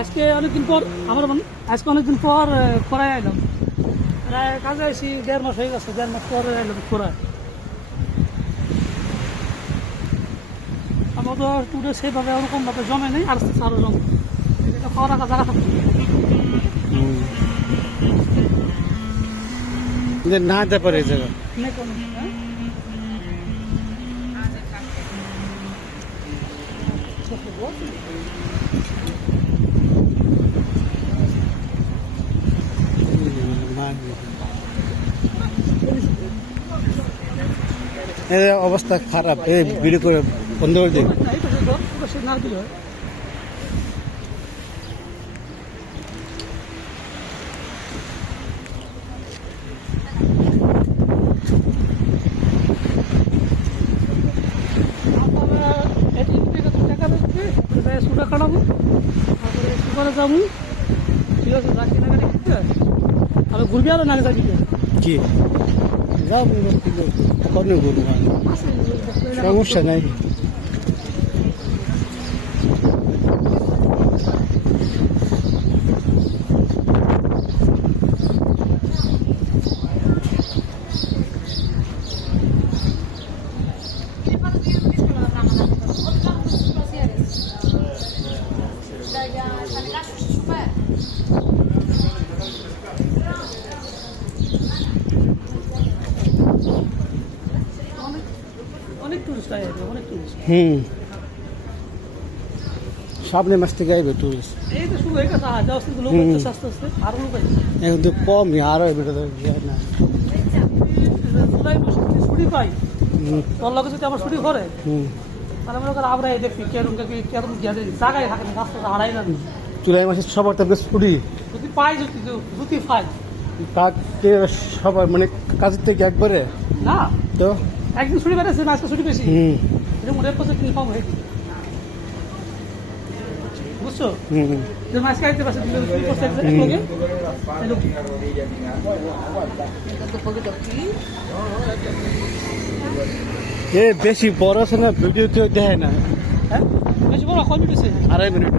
আজকে অনেকদিন পর অনেকদিন পর খরায় আইলাম। প্রায় কাজে আসি 1.5 মাস হয়ে গেছে, 1.5 মাস পরে আইলাম খরায়। আমার তো টুডে সেভাবে ওরকমভাবে জমে নেই, আস্তে আস্তে আরও জমে। এটা খাওয়া রাখা জায়গা থাকবে না যেতে পারে এই জায়গা। নেই কোনো, হ্যাঁ? এই অবস্থা খারাপ, এই ভিডিও করে বন্ধ করে দিন। সে না দিল সুটা কাটাবো, তারপরে সুপারে যাবো। ঠিক আছে, যা কেনাকাটি করতে তাহলে ঘুরবি আরো নাকি যাবি? কি যাও কখনো ঘুরবো, সমস্যা নাই। অনেক টুরিস্ট আয়, অনেক টুরিস্ট। সামনে মাস থেকে আইবে টুরিস্ট। এই তো শুরু হয়ে গেছে, আস্তে আস্তে লোক আসতেছে, আস্তে আস্তে আরো লোক আসবে। এখন তো কমই, আরো না। জুলাই মাসে যদি ছুটি পাই, তোর লোকে যদি আমার ছুটি করে, তাহলে মনে করো আমরা এই দেখি কেরম জায়গায় থাকে না, রাস্তাটা হারাই না। জুলাই মাসে সবার তো ছুটি, যদি পাই, যদি পাই কাজকে সবার মানে কাজের থেকে একবারে না, তো একদিন ছুটি পেয়েছে না, আজকে ছুটি পেয়েছি, এটা মনে করছে কি কম হয়ে বুঝছো? যে মাছ খাইতে পারছে ছুটি করছে এ বেশি বড় আছে না, ভিডিও কেউ দেখে না। হ্যাঁ, বেশি বড় কম মিনিট 2.5 মিনিট।